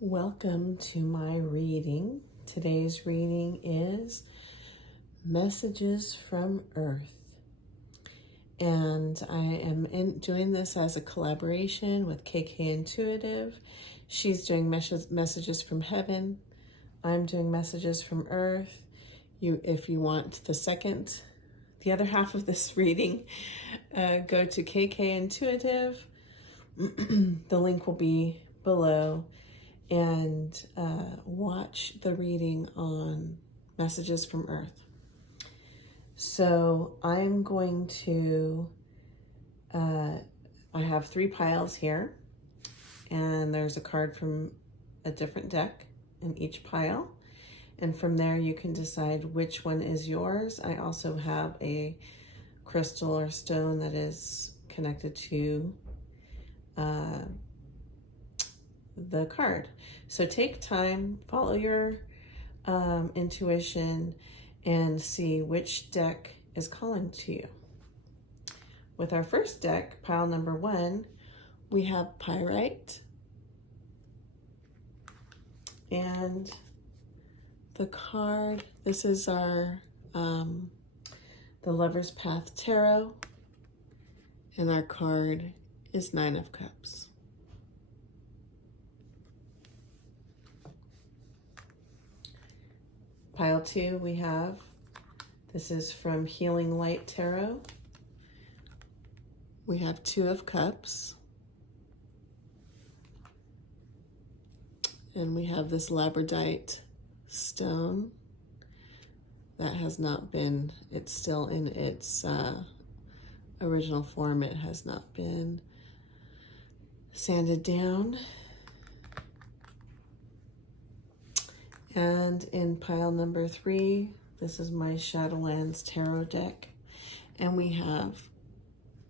Welcome to my reading. Today's reading is Messages from Earth. And I am doing this as a collaboration with KK Intuitive. She's doing messages from heaven. I'm doing messages from Earth. If you want the other half of this reading, go to KK Intuitive. The link will be below. And watch the reading on Messages from Earth. So I'm going to, I have 3 piles here, and there's a card from a different deck in each pile. And from there you can decide which one is yours. I also have a crystal or stone that is connected to the card. So take time, follow your intuition, and see which deck is calling to you. With our first deck, pile number 1, we have Pyrite, and the card, this is our the Lover's Path Tarot, and our card is 9 of Cups. Pile 2 we have, this is from Healing Light Tarot. We have 2 of Cups. And we have this labradorite stone that has not been, it's still in its original form. It has not been sanded down. And in pile number 3, this is my Shadowlands Tarot deck. And we have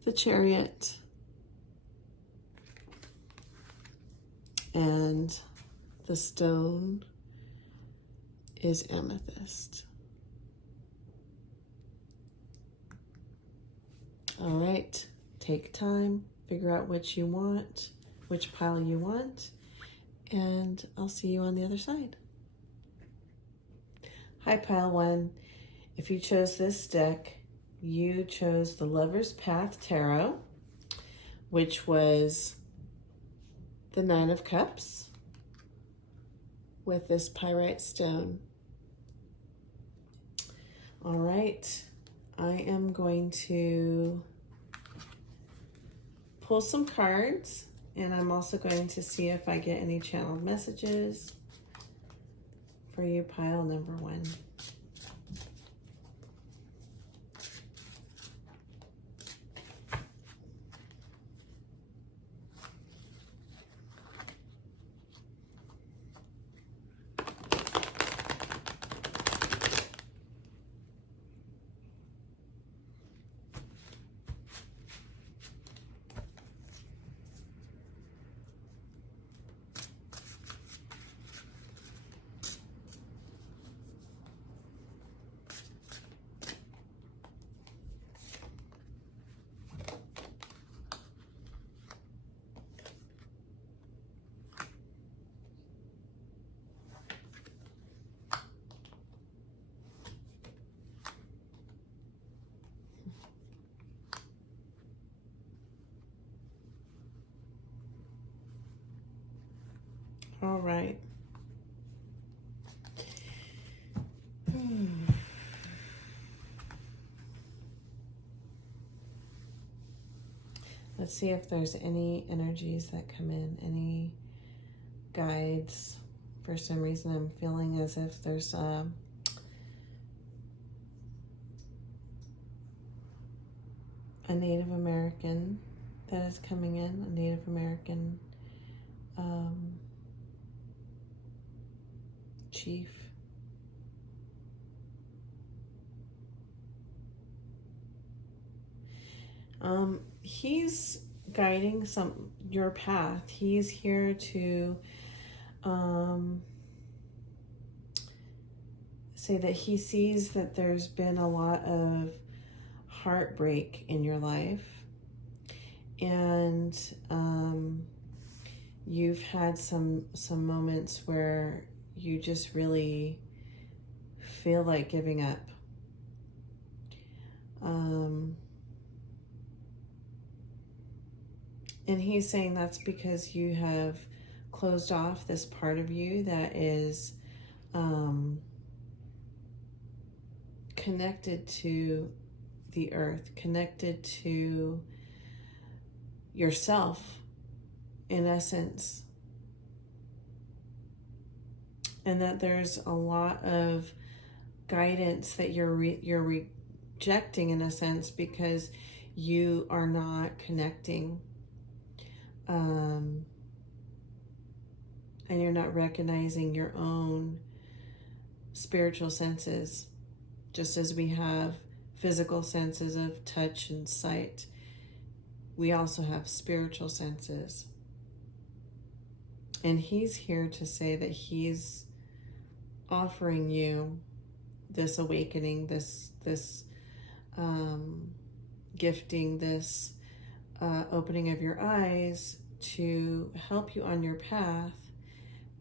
the Chariot and the stone is amethyst. All right, take time, figure out which you want, which pile you want, and I'll see you on the other side. Hi, pile 1. If you chose this deck, you chose the Lover's Path Tarot, which was the 9 of Cups with this pyrite stone. All right, I am going to pull some cards, and I'm also going to see if I get any channeled messages for you, pile number 1. All right. Let's see if there's any energies that come in, any guides. For some reason, I'm feeling as if there's a Native American that is coming in, a Native American chief. He's guiding your path. He's here to say that he sees that there's been a lot of heartbreak in your life, and you've had some moments where you just really feel like giving up. And he's saying that's because you have closed off this part of you that is connected to the earth, connected to yourself, in essence. And that there's a lot of guidance that you're rejecting, in a sense, because you are not connecting. And you're not recognizing your own spiritual senses. Just as we have physical senses of touch and sight, we also have spiritual senses. And he's here to say that he's offering you this awakening, this gifting, this opening of your eyes to help you on your path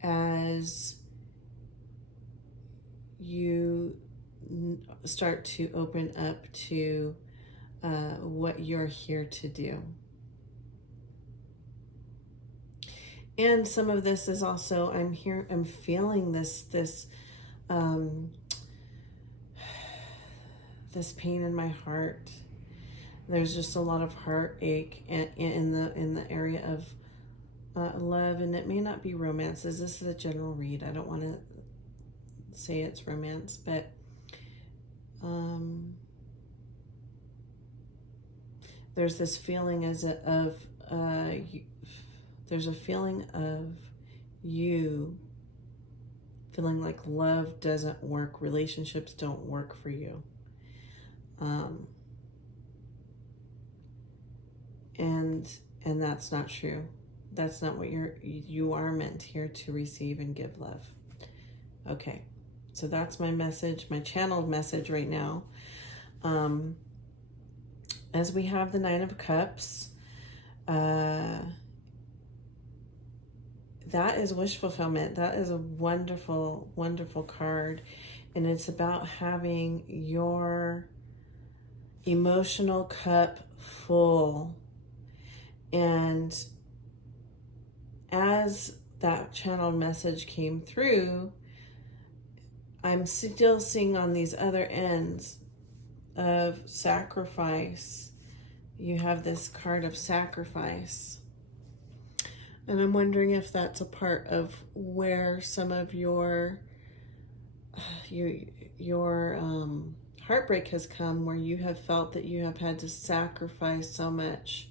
as you start to open up to what you're here to do. And some of this is also, I'm feeling this this pain in my heart. There's just a lot of heartache in the area of love, and it may not be romance. This is a general read. I don't want to say it's romance, but there's this feeling there's a feeling of you feeling like love doesn't work, relationships don't work for you. And that's not true. That's not what you are meant here to receive and give love. Okay, so that's my message, my channeled message right now. As we have the Nine of Cups, that is wish fulfillment. That is a wonderful, wonderful card. And it's about having your emotional cup full. And as that channeled message came through, I'm still seeing on these other ends of sacrifice. You have this card of sacrifice. And I'm wondering if that's a part of where some of your heartbreak has come, where you have felt that you have had to sacrifice so much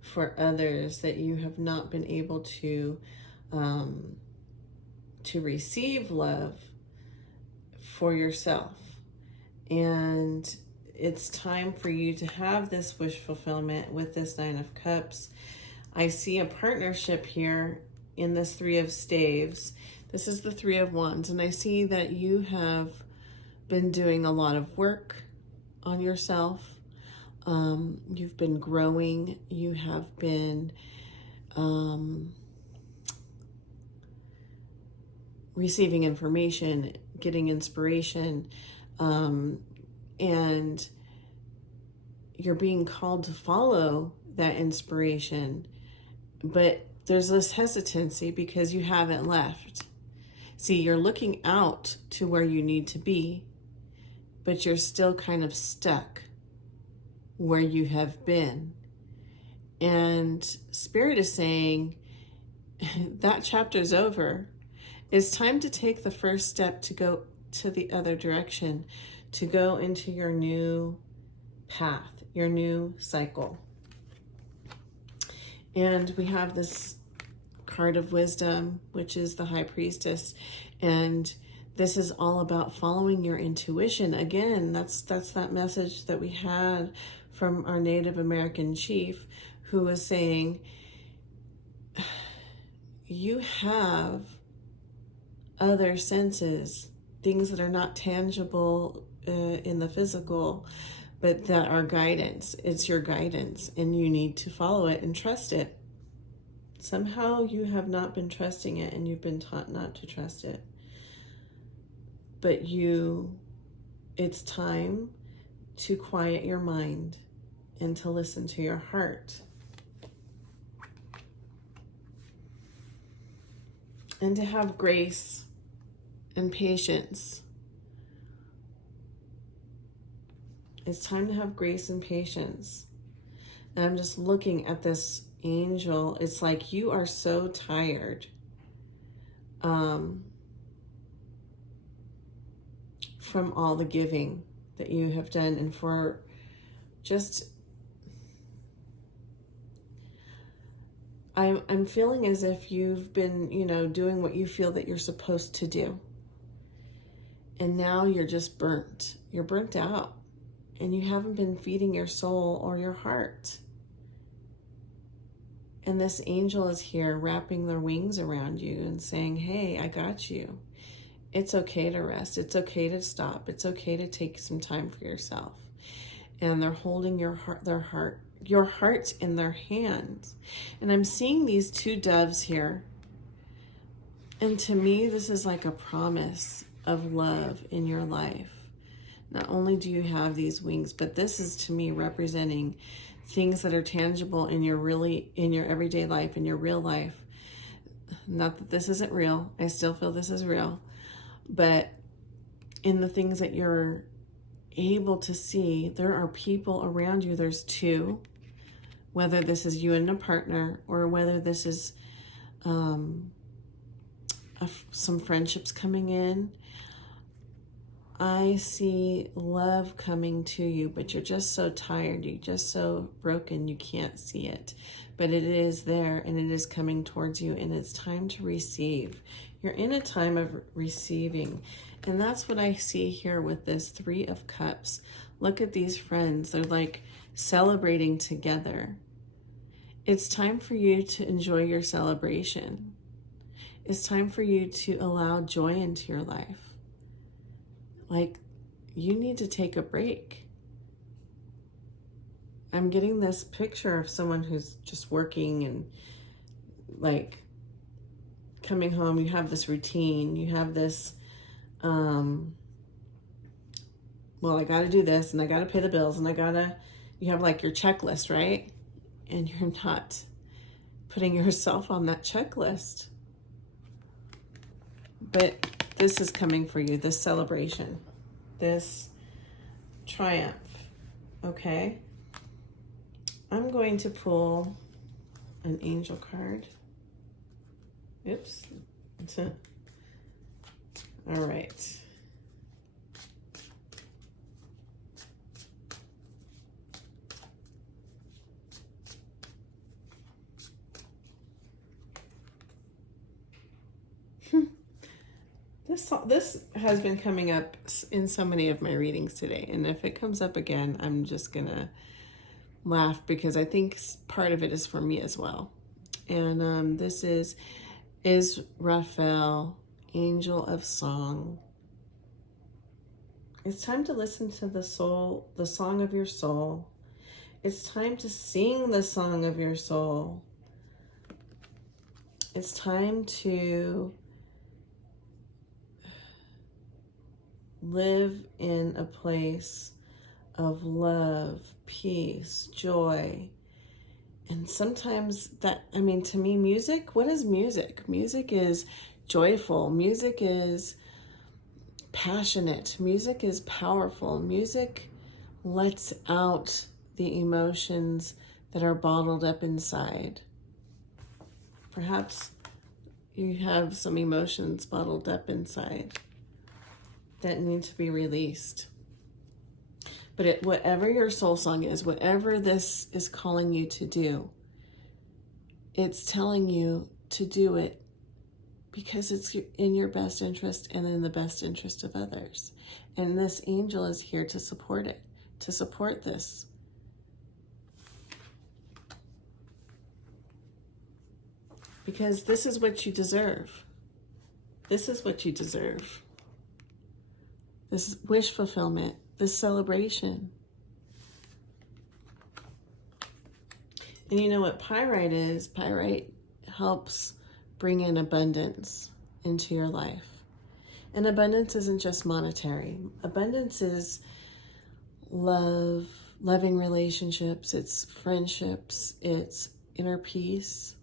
for others that you have not been able to receive love for yourself. And it's time for you to have this wish fulfillment with this Nine of Cups. I see a partnership here in this Three of Staves. This is the Three of Wands, and I see that you have been doing a lot of work on yourself. You've been growing. You have been receiving information, getting inspiration, and you're being called to follow that inspiration. But there's this hesitancy because you haven't left. See, you're looking out to where you need to be, but you're still kind of stuck where you have been. And Spirit is saying that chapter's over. It's time to take the first step to go to the other direction, to go into your new path, your new cycle. And we have this card of wisdom, which is the High Priestess. And this is all about following your intuition. Again, that's that message that we had from our Native American chief, who was saying, you have other senses, things that are not tangible in the physical, but that are guidance. It's your guidance, and you need to follow it and trust it. Somehow you have not been trusting it, and you've been taught not to trust it. But it's time to quiet your mind and to listen to your heart. And to have grace and patience. It's time to have grace and patience. And I'm just looking at this angel. It's like you are so tired. From all the giving that you have done, and for just, I'm feeling as if you've been, doing what you feel that you're supposed to do. And now you're just burnt. You're burnt out. And you haven't been feeding your soul or your heart. And this angel is here wrapping their wings around you and saying, hey, I got you. It's okay to rest. It's okay to stop. It's okay to take some time for yourself. And they're holding your heart in their hands. And I'm seeing these two doves here. And to me, this is like a promise of love in your life. Not only do you have these wings, but this is to me representing things that are tangible in your everyday life, in your real life. Not that this isn't real. I still feel this is real. But in the things that you're able to see, there are people around you. There's two, whether this is you and a partner, or whether this is some friendships coming in. I see love coming to you, but you're just so tired. You're just so broken. You can't see it, but it is there, and it is coming towards you, and it's time to receive. You're in a time of receiving, and that's what I see here with this Three of Cups. Look at these friends. They're like celebrating together. It's time for you to enjoy your celebration. It's time for you to allow joy into your life. Like, you need to take a break. I'm getting this picture of someone who's just working and like coming home. You have this routine. You have this, well, I got to do this, and I got to pay the bills, and you have like your checklist, right? And you're not putting yourself on that checklist. But this is coming for you, this celebration, this triumph, okay? I'm going to pull an angel card. Oops. All right. This has been coming up in so many of my readings today, and if it comes up again, I'm just gonna laugh because I think part of it is for me as well. And this is Raphael, Angel of Song. It's time to listen to the song of your soul. It's time to sing the song of your soul. It's time to live in a place of love, peace, joy. And sometimes to me, music, what is music? Music is joyful. Music is passionate. Music is powerful. Music lets out the emotions that are bottled up inside. Perhaps you have some emotions bottled up inside that need to be released. But whatever your soul song is, whatever this is calling you to do, it's telling you to do it because it's in your best interest and in the best interest of others. And this angel is here to support it, to support this. Because this is what you deserve. This is what you deserve. This wish fulfillment, this celebration. And you know what pyrite is? Pyrite helps bring in abundance into your life. And abundance isn't just monetary. Abundance is love, loving relationships, it's friendships, it's inner peace.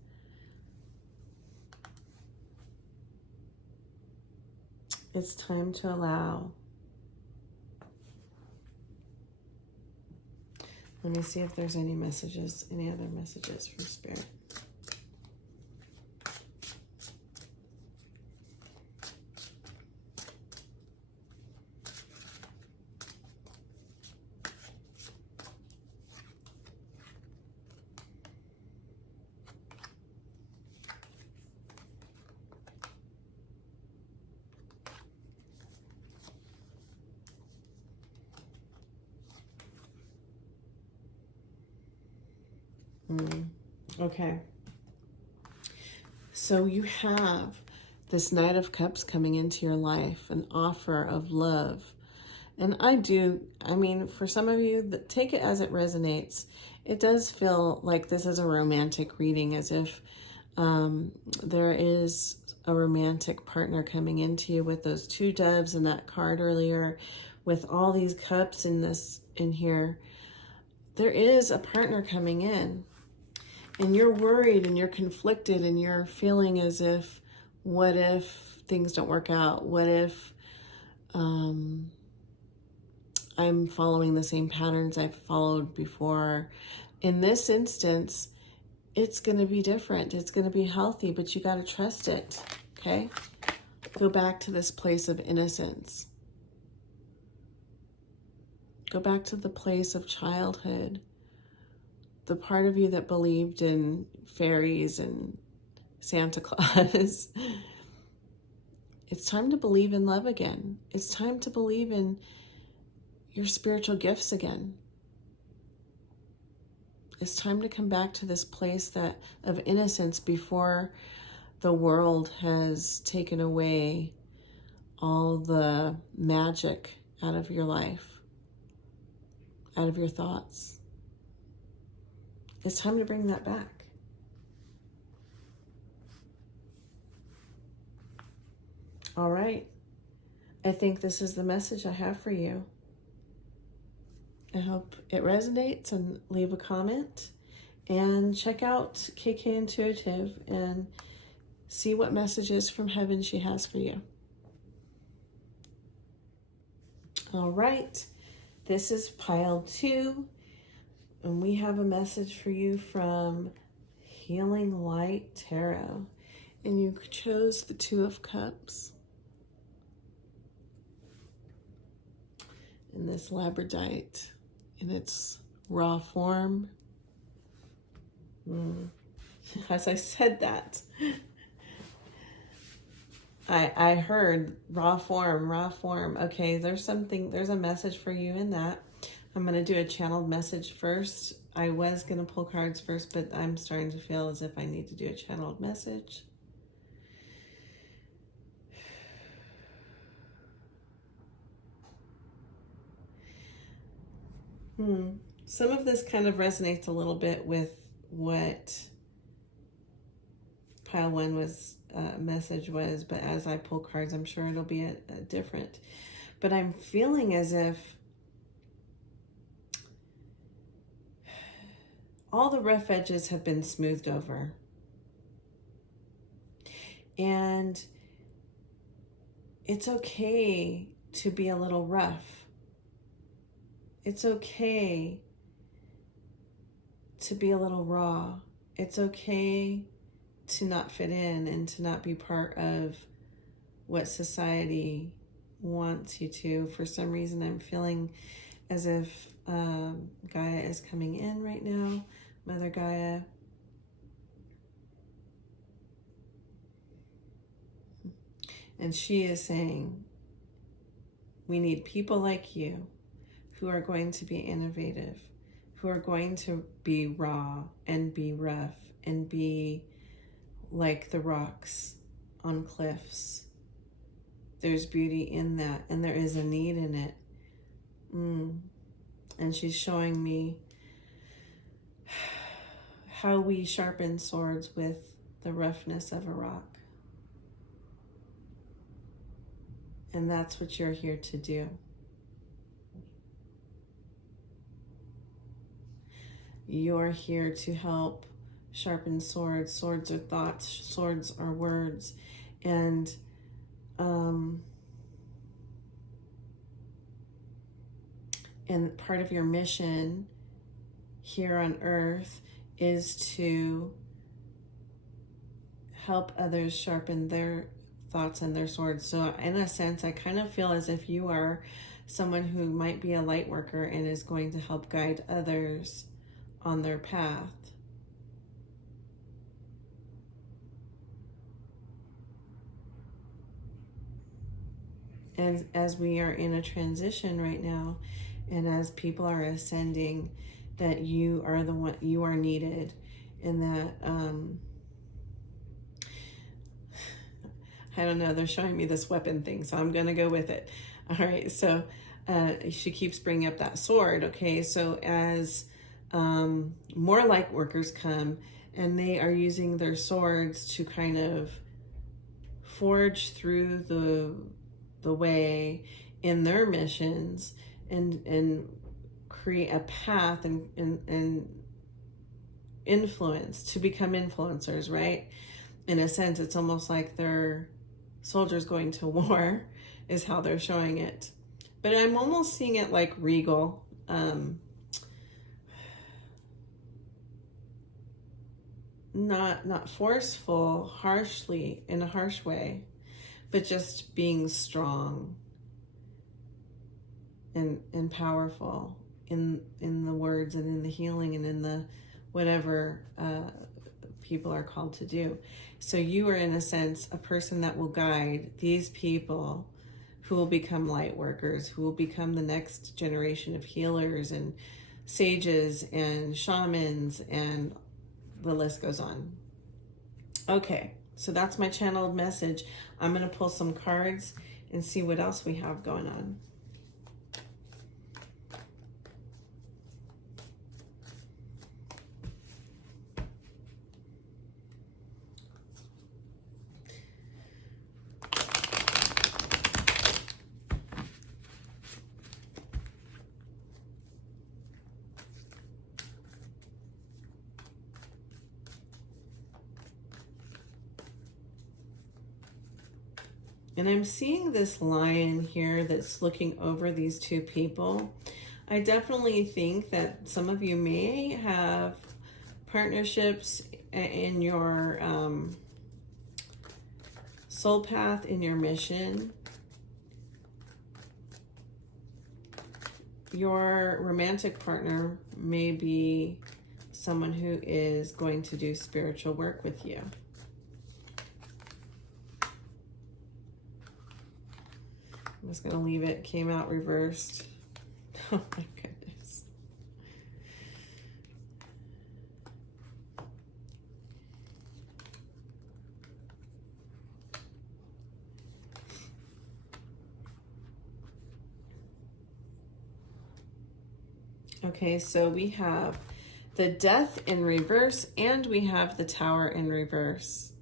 It's time to allow. Let me see if there's any messages, any other messages from Spirit. Okay. So you have this Knight of Cups coming into your life, an offer of love. And I mean, for some of you, take it as it resonates. It does feel like this is a romantic reading, as if there is a romantic partner coming into you with those two doves and that card earlier, with all these cups in here. There is a partner coming in. And you're worried and you're conflicted and you're feeling as if, what if things don't work out? What if I'm following the same patterns I've followed before? In this instance, it's going to be different. It's going to be healthy, but you got to trust it, okay? Go back to this place of innocence. Go back to the place of childhood. The part of you that believed in fairies and Santa Claus. It's time to believe in love again. It's time to believe in your spiritual gifts again. It's time to come back to this place of innocence before the world has taken away all the magic out of your life, out of your thoughts. It's time to bring that back. All right. I think this is the message I have for you. I hope it resonates, and leave a comment and check out KK Intuitive and see what messages from heaven she has for you. All right. This is pile 2. And we have a message for you from Healing Light Tarot. And you chose the 2 of Cups. And this labradorite in its raw form. As I said that, I heard raw form. Okay, there's a message for you in that. I'm going to do a channeled message first. I was going to pull cards first, but I'm starting to feel as if I need to do a channeled message. Some of this kind of resonates a little bit with what pile 1 was message was, but as I pull cards, I'm sure it'll be a different. But I'm feeling as if all the rough edges have been smoothed over. And it's okay to be a little rough. It's okay to be a little raw. It's okay to not fit in and to not be part of what society wants you to. For some reason, I'm feeling as if Gaia is coming in right now. Mother Gaia. And she is saying, we need people like you who are going to be innovative, who are going to be raw and be rough and be like the rocks on cliffs. There's beauty in that, and there is a need in it. And she's showing me how we sharpen swords with the roughness of a rock. And that's what you're here to do. You're here to help sharpen swords. Swords are thoughts, swords are words. And part of your mission here on earth is to help others sharpen their thoughts and their swords. So in a sense, I kind of feel as if you are someone who might be a light worker and is going to help guide others on their path. And as we are in a transition right now, and as people are ascending, that you are the one, you are needed, and that I don't know, they're showing me this weapon thing, so I'm gonna go with it. All right, so she keeps bringing up that sword. Okay, so as more light workers come, and they are using their swords to kind of forge through the way in their missions, and create a path and influence to become influencers, right? In a sense, it's almost like they're soldiers going to war is how they're showing it. But I'm almost seeing it like regal. Not forceful, harshly, in a harsh way, but just being strong and powerful in the words and in the healing and in the whatever people are called to do. So you are, in a sense, a person that will guide these people who will become light workers, who will become the next generation of healers and sages and shamans, and the list goes on. Okay, so that's my channeled message. I'm going to pull some cards and see what else we have going on. And I'm seeing this lion here that's looking over these two people. I definitely think that some of you may have partnerships in your soul path, in your mission. Your romantic partner may be someone who is going to do spiritual work with you. I'm just going to leave it. Came out reversed. Oh my goodness. Okay, so we have the Death in reverse, and we have the Tower in reverse.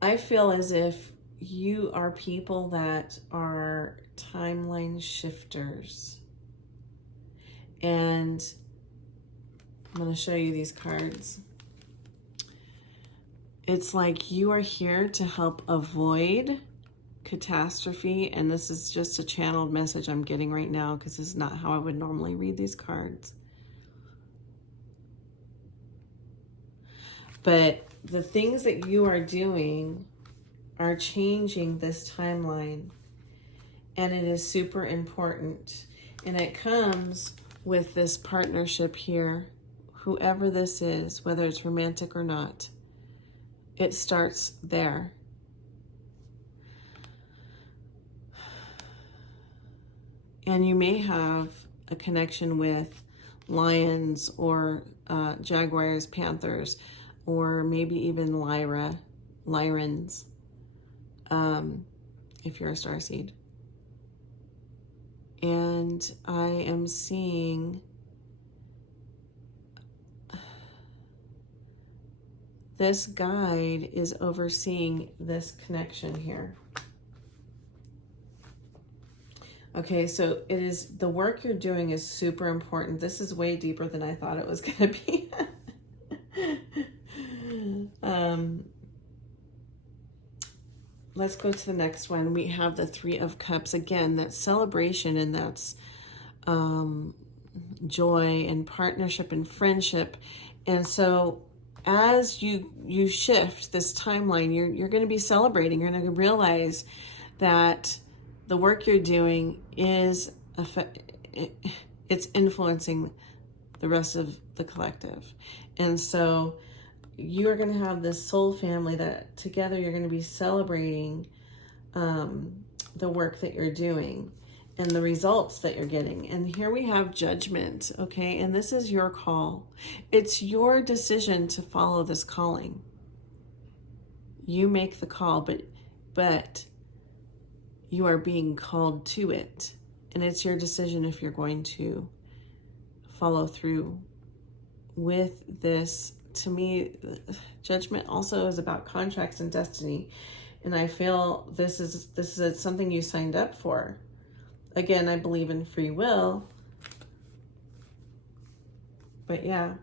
I feel as if you are people that are timeline shifters. And I'm going to show you these cards. It's like you are here to help avoid catastrophe. And this is just a channeled message I'm getting right now, because this is not how I would normally read these cards. But the things that you are doing are changing this timeline. And it is super important. And it comes with this partnership here. Whoever this is, whether it's romantic or not, it starts there. And you may have a connection with lions or jaguars, panthers, or maybe even Lyrans, if you're a starseed. And I am seeing this guide is overseeing this connection here. Okay, so it is, the work you're doing is super important. This is way deeper than I thought it was going to be. Let's go to the next one. We have the Three of Cups. Again, that's celebration, and that's joy and partnership and friendship. And so as you shift this timeline, you're going to be celebrating. You're going to realize that the work you're doing is it's influencing the rest of the collective. And so you are going to have this soul family that together you're going to be celebrating the work that you're doing and the results that you're getting. And here we have Judgment, okay? And this is your call. It's your decision to follow this calling. You make the call, but you are being called to it. And it's your decision if you're going to follow through with this. To me, Judgment also is about contracts and destiny. And I feel this is something you signed up for. Again, I believe in free will. But yeah.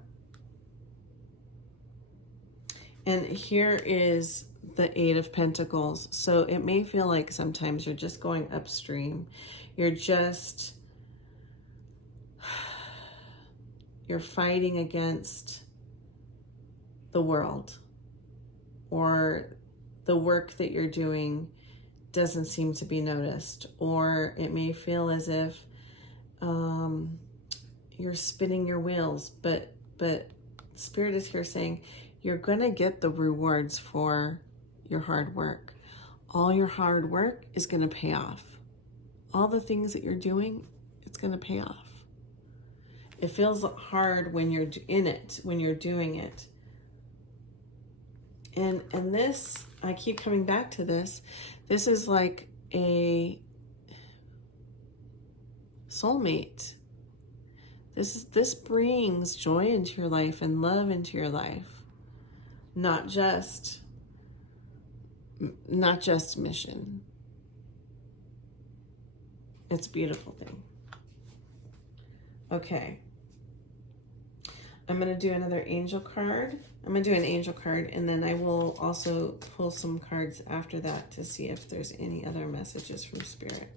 And here is the Eight of Pentacles. So it may feel like sometimes you're just going upstream. You're fighting against the world, or the work that you're doing doesn't seem to be noticed, or it may feel as if you're spinning your wheels, but Spirit is here saying you're going to get the rewards for your hard work. All your hard work is going to pay off. All the things that you're doing, it's going to pay off. It feels hard when you're in it, when you're doing it. And this, I keep coming back to this. This is like a soulmate. This brings joy into your life and love into your life. Not just mission. It's a beautiful thing. Okay. I'm going to do another angel card. I'm going to do an angel card, and then I will also pull some cards after that to see if there's any other messages from Spirit.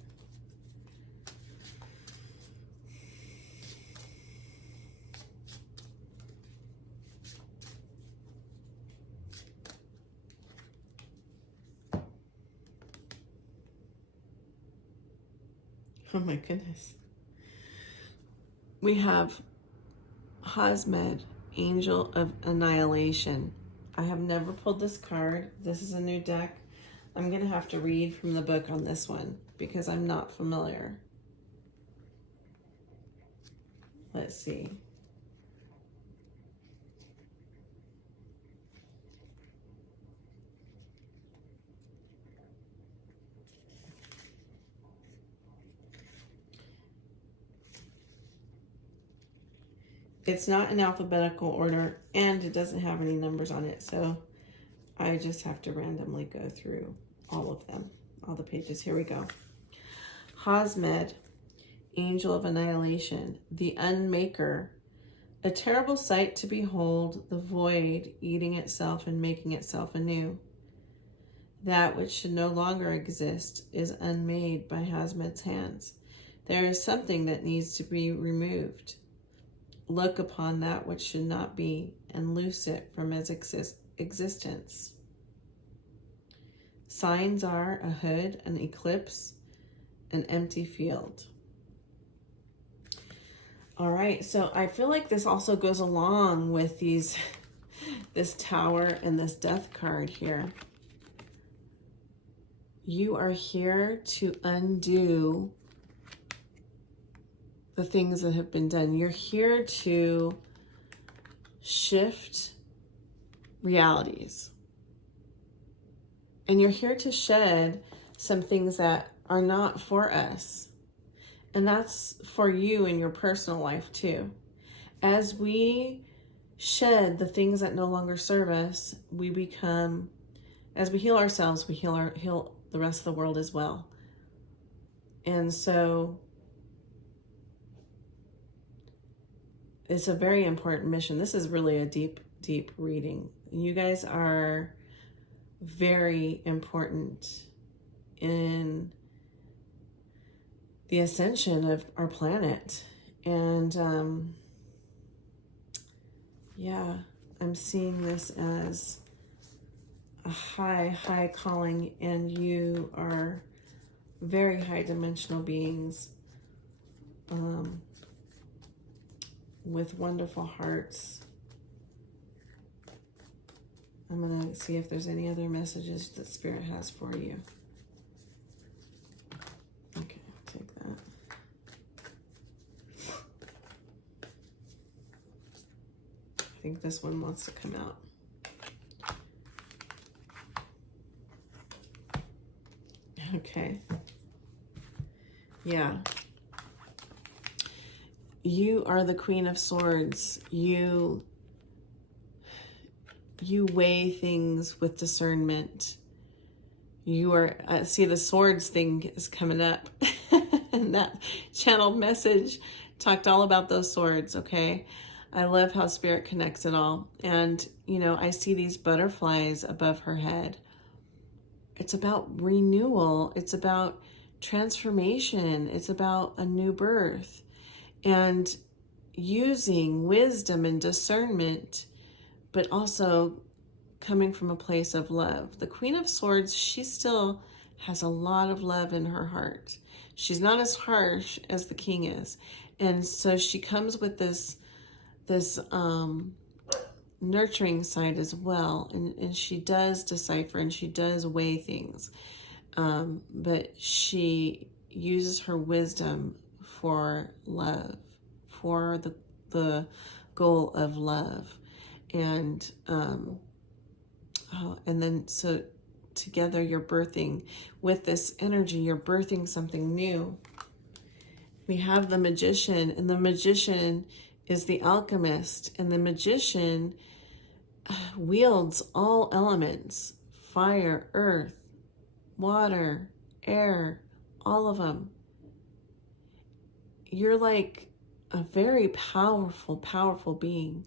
Oh my goodness. We have Hasmed, Angel of Annihilation. I have never pulled this card. This is a new deck. I'm going to have to read from the book on this one because I'm not familiar. Let's see. It's not in alphabetical order, and it doesn't have any numbers on it, so I just have to randomly go through all of them, all the pages. Here we go. Hasmed, Angel of Annihilation, the Unmaker, a terrible sight to behold, the void eating itself and making itself anew. That which should no longer exist is unmade by Hasmed's hands. There is something that needs to be removed. Look upon that which should not be and loose it from its existence. Signs are a hood, an eclipse, an empty field. All right, so I feel like this also goes along with this Tower and this Death card here. You are here to undo the things that have been done. You're here to shift realities. And you're here to shed some things that are not for us. And that's for you in your personal life too. As we shed the things that no longer serve us, we become, as we heal ourselves, we heal the rest of the world as well. And so it's a very important mission. This is really a deep, deep reading. You guys are very important in the ascension of our planet. And yeah, I'm seeing this as a high, high calling, and you are very high dimensional beings with wonderful hearts. I'm going to see if there's any other messages that Spirit has for you. Okay, take that. I think this one wants to come out. Okay. Yeah. You are the Queen of Swords. You weigh things with discernment. You are, see, the swords thing is coming up. And that channeled message talked all about those swords, okay? I love how Spirit connects it all. And, you know, I see these butterflies above her head. It's about renewal. It's about transformation. It's about a new birth. And using wisdom and discernment, but also coming from a place of love. The Queen of Swords, she still has a lot of love in her heart. She's not as harsh as the King is. And so she comes with this nurturing side as well. And she does decipher and she does weigh things. But she uses her wisdom for love, for the goal of love. And and then so together you're birthing with this energy, you're birthing something new. We have the Magician, and the Magician is the alchemist, and the Magician wields all elements: fire, earth, water, air, all of them. You're like a very powerful, powerful being.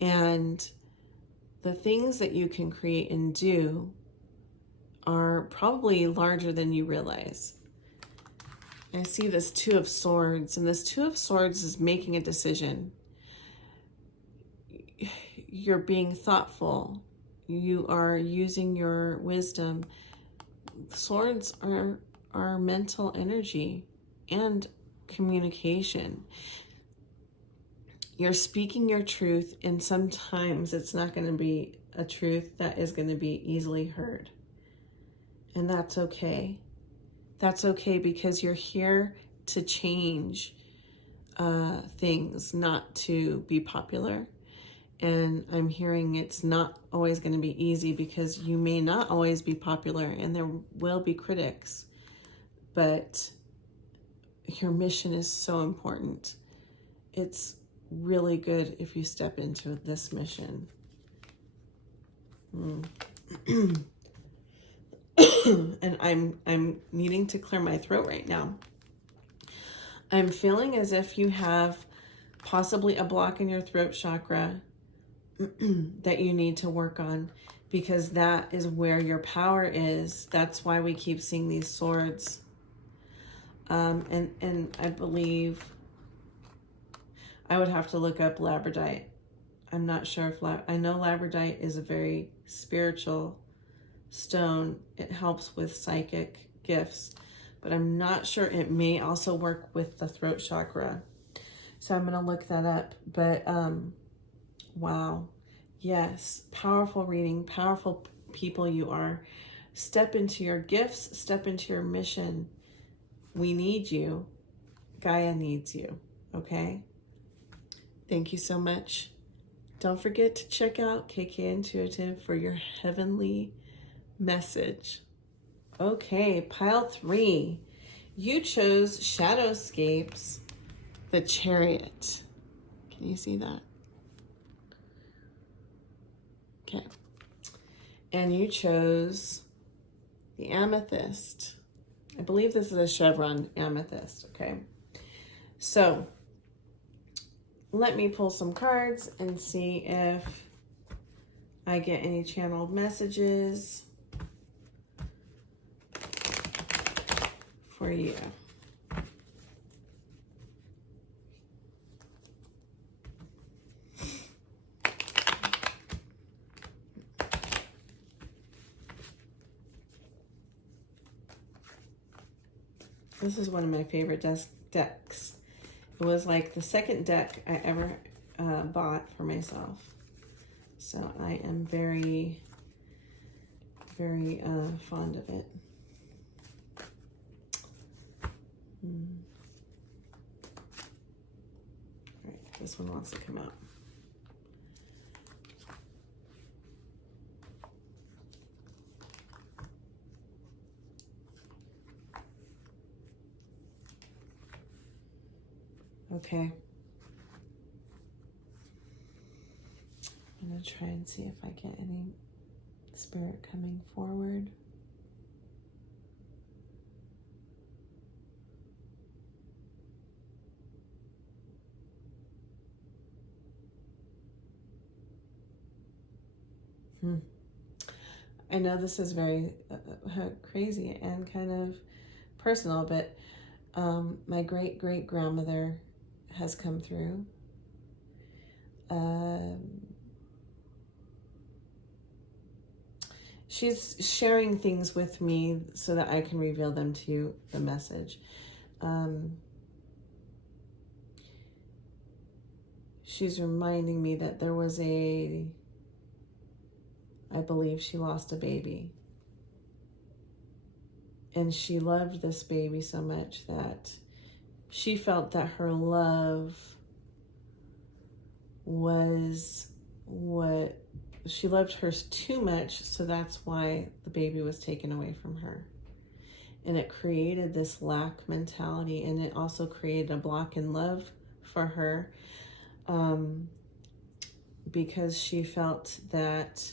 And the things that you can create and do are probably larger than you realize. I see this Two of Swords, and this Two of Swords is making a decision. You're being thoughtful. You are using your wisdom. Swords are mental energy and communication. You're speaking your truth, and sometimes it's not going to be a truth that is going to be easily heard. And that's okay. That's okay, because you're here to change things, not to be popular. And I'm hearing it's not always going to be easy, because you may not always be popular and there will be critics. But your mission is so important. It's really good if you step into this mission. And I'm needing to clear my throat right now. I'm feeling as if you have possibly a block in your throat chakra that you need to work on, because that is where your power is. That's why we keep seeing these swords. And I believe I would have to look up labradite. I'm not sure if I know labradite is a very spiritual stone. It helps with psychic gifts, but I'm not sure. It may also work with the throat chakra. So I'm going to look that up. But wow. Yes, powerful reading, powerful people you are. Step into your gifts, step into your mission. We need you. Gaia needs you. Okay? Thank you so much. Don't forget to check out KK Intuitive for your heavenly message. Okay, pile 3. You chose Shadowscapes, the Chariot. Can you see that? Okay. And you chose the Amethyst. I believe this is a chevron amethyst, okay? So let me pull some cards and see if I get any channeled messages for you. This is one of my favorite decks. It was like the second deck I ever bought for myself. So I am very, very fond of it. All right, this one wants to come out. Okay. I'm going to try and see if I get any spirit coming forward. I know this is very crazy and kind of personal, but my great-great-grandmother has come through. She's sharing things with me so that I can reveal them to you, the message. She's reminding me that there was I believe she lost a baby. And she loved this baby so much that she felt that her love was what she loved hers too much, so that's why the baby was taken away from her. And it created this lack mentality, and it also created a block in love for her, because she felt that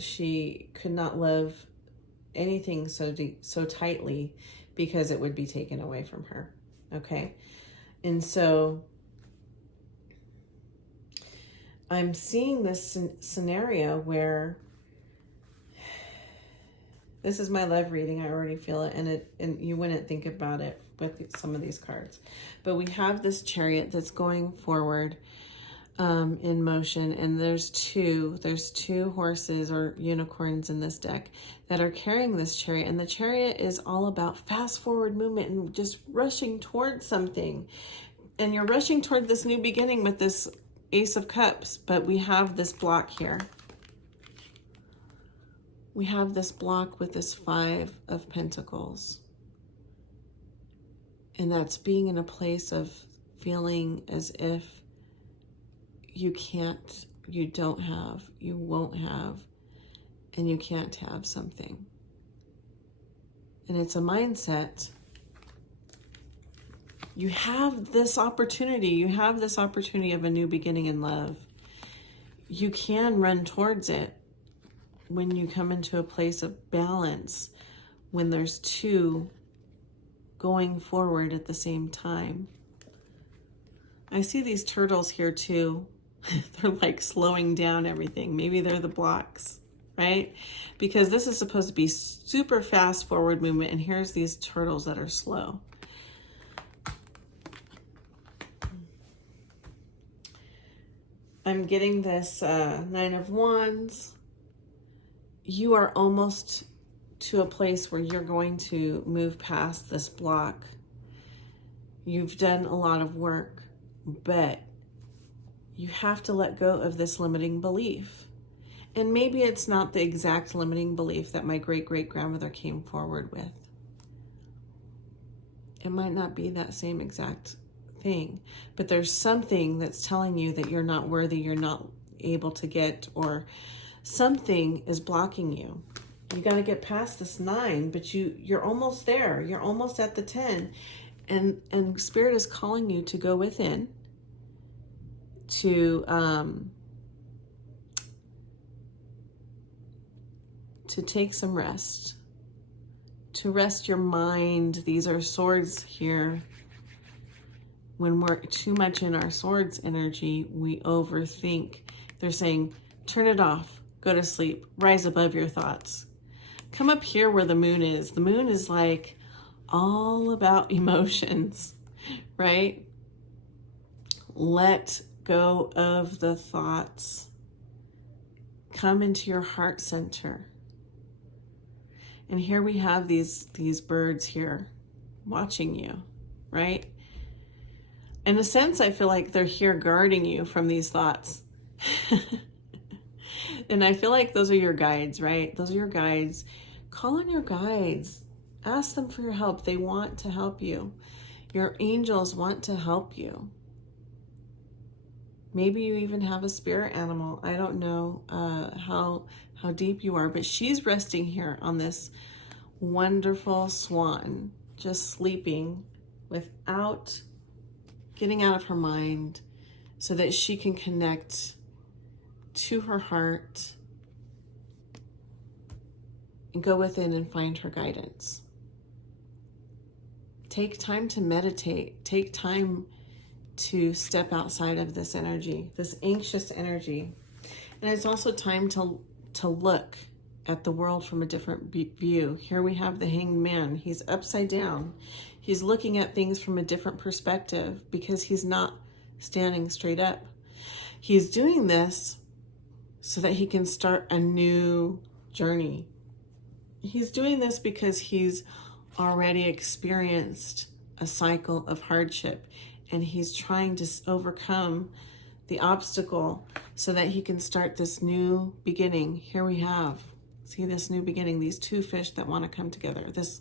she could not love anything so tightly because it would be taken away from her. Okay. And so I'm seeing this scenario where this is my love reading. I already feel it, and you wouldn't think about it with some of these cards. But we have this chariot that's going forward in motion, and there's two horses or unicorns in this deck that are carrying this chariot, and the chariot is all about fast forward movement and just rushing towards something. And you're rushing toward this new beginning with this Ace of Cups, but we have this block here. We have this block with this Five of Pentacles. And that's being in a place of feeling as if you can't, you don't have, you won't have, and you can't have something. And it's a mindset. You have this opportunity. You have this opportunity of a new beginning in love. You can run towards it when you come into a place of balance, when there's two going forward at the same time. I see these turtles here too. They're like slowing down everything. Maybe they're the blocks, right? Because this is supposed to be super fast forward movement, and here's these turtles that are slow. I'm getting this Nine of Wands. You are almost to a place where you're going to move past this block. You've done a lot of work, but you have to let go of this limiting belief. And maybe it's not the exact limiting belief that my great-great-grandmother came forward with. It might not be that same exact thing, but there's something that's telling you that you're not worthy, you're not able to get, or something is blocking you. You got to get past this 9, but you're almost there. You're almost at the 10. And Spirit is calling you to go within, to take some rest, to rest your mind. These are swords here. When we're too much in our swords energy, we overthink. They're saying, turn it off, go to sleep, rise above your thoughts. Come up here where the moon is. The moon is like all about emotions, right? Let go of the thoughts. Come into your heart center. And here we have these birds here watching you, right? In a sense, I feel like they're here guarding you from these thoughts. And I feel like those are your guides, right? Those are your guides. Call on your guides. Ask them for your help. They want to help you. Your angels want to help you. Maybe you even have a spirit animal. I don't know how deep you are, but she's resting here on this wonderful swan, just sleeping without getting out of her mind, so that she can connect to her heart and go within and find her guidance. Take time to meditate. Take time to step outside of this energy, this anxious energy. And it's also time to look at the world from a different view. Here we have the Hanged Man. He's upside down. He's looking at things from a different perspective because he's not standing straight up. He's doing this so that he can start a new journey. He's doing this because he's already experienced a cycle of hardship, and he's trying to overcome the obstacle so that he can start this new beginning. Here we have, see this new beginning, these 2 fish that want to come together. This,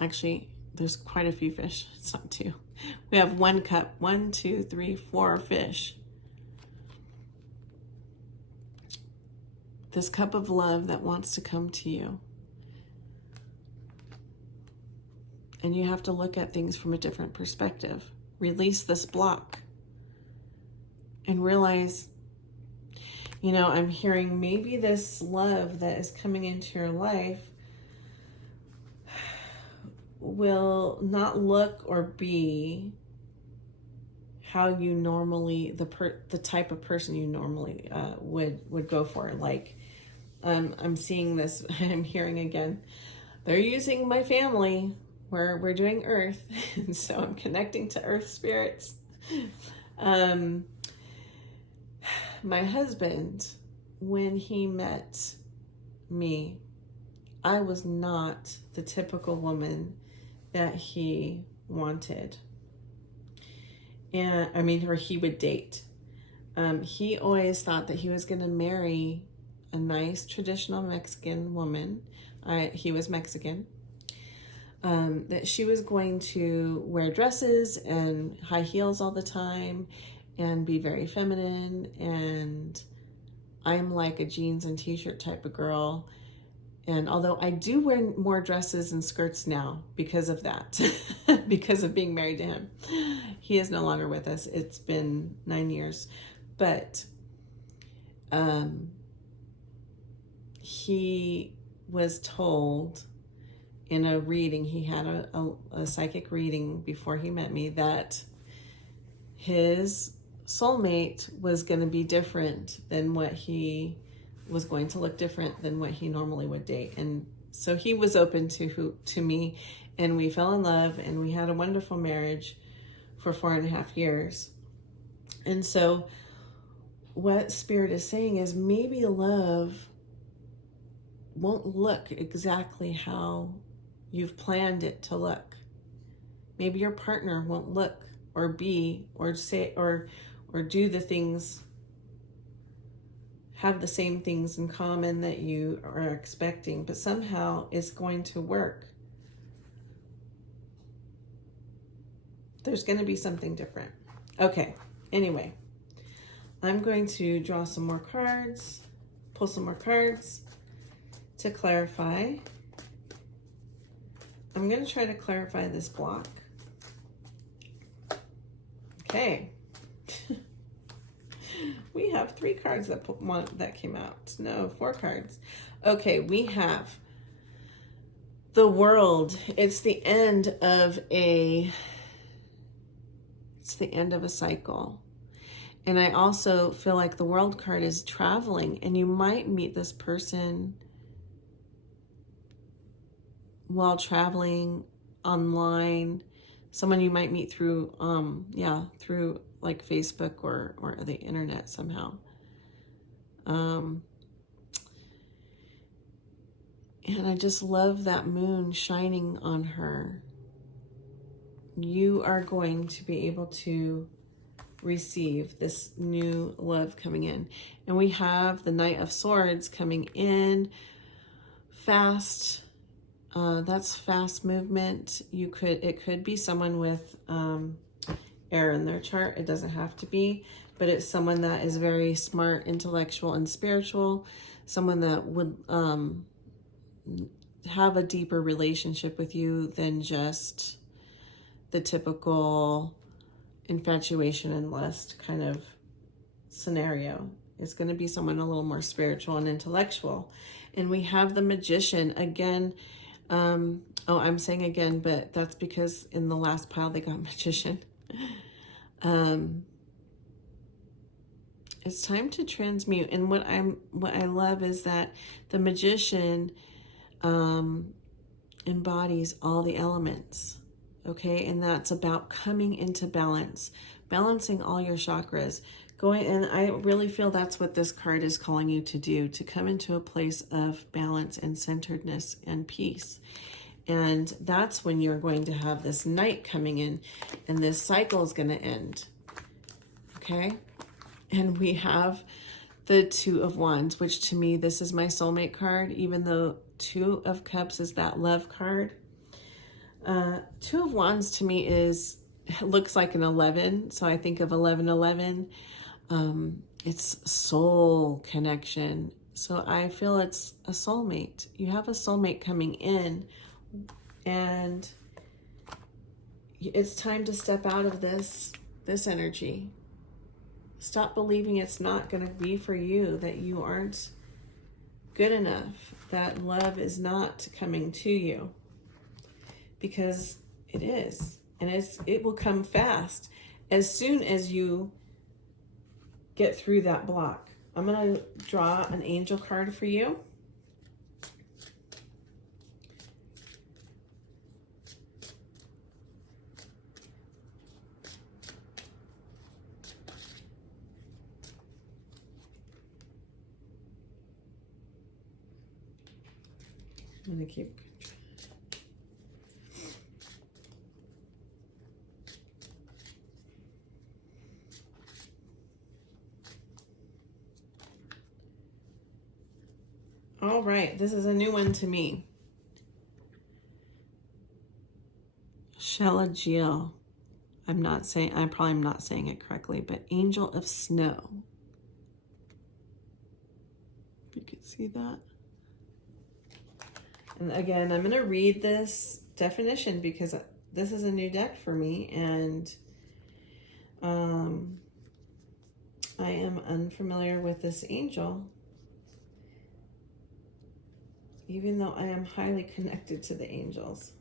actually, there's quite a few fish. It's not 2. We have 1 cup, 1, 2, 3, 4 fish. This cup of love that wants to come to you. And you have to look at things from a different perspective. Release this block and realize, you know, I'm hearing maybe this love that is coming into your life will not look or be how you normally, the type of person you normally would go for. Like, I'm seeing this, I'm hearing again, they're using my family where we're doing earth. And so I'm connecting to earth spirits. My husband, when he met me, I was not the typical woman that he wanted. And I mean, or he would date. He always thought that he was going to marry a nice traditional Mexican woman. He was Mexican. That she was going to wear dresses and high heels all the time and be very feminine. And I'm like a jeans and t-shirt type of girl. And although I do wear more dresses and skirts now because of that, because of being married to him, he is no longer with us. It's been 9 years, but he was told in a reading, he had a psychic reading before he met me, that his soulmate was going to be different than what he was going to look different than what he normally would date. And so he was open to me, and we fell in love, and we had a wonderful marriage for 4.5 years. And so what Spirit is saying is maybe love won't look exactly how you've planned it to look. Maybe your partner won't look or be or say or do the things, have the same things in common that you are expecting, but somehow it's going to work. There's going to be something different. Okay, anyway, I'm going to draw some more cards, pull some more cards, to clarify. I'm going to try to clarify this block. Okay. We have 3 cards that came out. No, 4 cards. Okay, we have the World. It's the end of a cycle. And I also feel like the World card is traveling, and you might meet this person while traveling online. Someone you might meet through through like Facebook or the internet somehow. And I just love that moon shining on her. You are going to be able to receive this new love coming in. And we have the Knight of Swords coming in fast. That's fast movement. It could be someone with air in their chart. It doesn't have to be, but it's someone that is very smart, intellectual, and spiritual. Someone that would have a deeper relationship with you than just the typical infatuation and lust kind of scenario. It's going to be someone a little more spiritual and intellectual. And we have the Magician again. I'm saying again, but that's because in the last pile they got Magician. It's time to transmute. And what I love is that the Magician embodies all the elements. Okay, and that's about coming into balance, balancing all your chakras. And I really feel that's what this card is calling you to do, to come into a place of balance and centeredness and peace. And that's when you're going to have this Knight coming in, and this cycle is going to end. Okay, and we have the Two of Wands, which to me, this is my soulmate card, even though Two of Cups is that love card. Two of Wands to me looks like an 11. So I think of 1111. It's soul connection. So I feel it's a soulmate. You have a soulmate coming in, and it's time to step out of this energy. Stop believing it's not going to be for you, that you aren't good enough, that love is not coming to you. Because it is, and it will come fast as soon as you get through that block. I'm going to draw an angel card for you. I'm going to keep... All right, this is a new one to me. Shelagiel. I'm probably not saying it correctly, but Angel of Snow. You can see that. And again, I'm going to read this definition because this is a new deck for me, and I am unfamiliar with this angel, even though I am highly connected to the angels.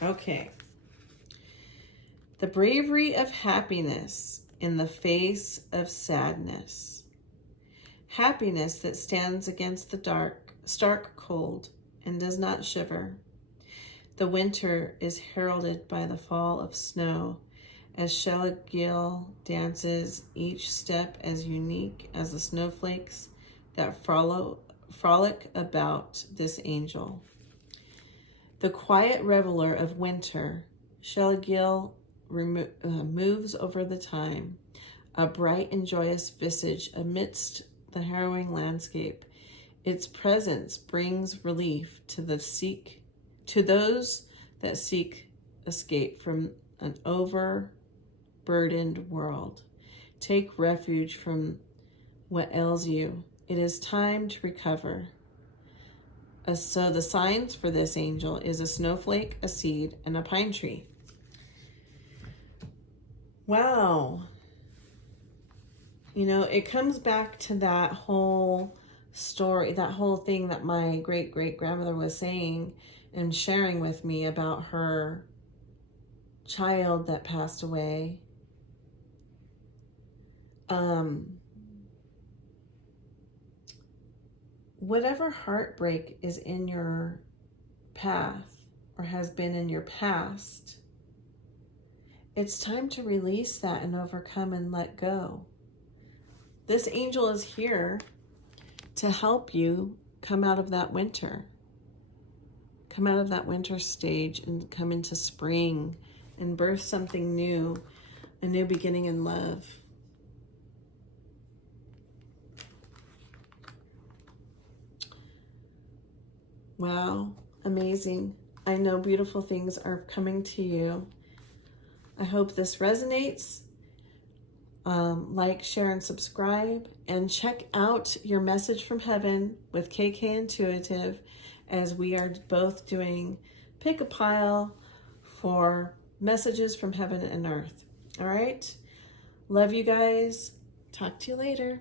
Okay. The bravery of happiness in the face of sadness. Happiness that stands against the stark cold and does not shiver. The winter is heralded by the fall of snow, as Shelagiel dances, each step as unique as the snowflakes that frolic about this angel. The quiet reveler of winter, Shelagiel moves over the time, a bright and joyous visage amidst the harrowing landscape. Its presence brings relief to those that seek escape from an overburdened world. Take refuge from what ails you. It is time to recover. So the signs for this angel is a snowflake, a seed, and a pine tree. Wow. You know, it comes back to that whole story, that whole thing that my great-great-grandmother was saying and sharing with me about her child that passed away. Whatever heartbreak is in your path or has been in your past, it's time to release that and overcome and let go. This angel is here to help you come out of that winter. Come out of that winter stage and come into spring and birth something new, a new beginning in love. Wow, amazing. I know beautiful things are coming to you. I hope this resonates. Like, share, and subscribe. And check out your message from heaven with KK Intuitive, as we are both doing Pick a Pile for messages from heaven and earth. All right? Love you guys. Talk to you later.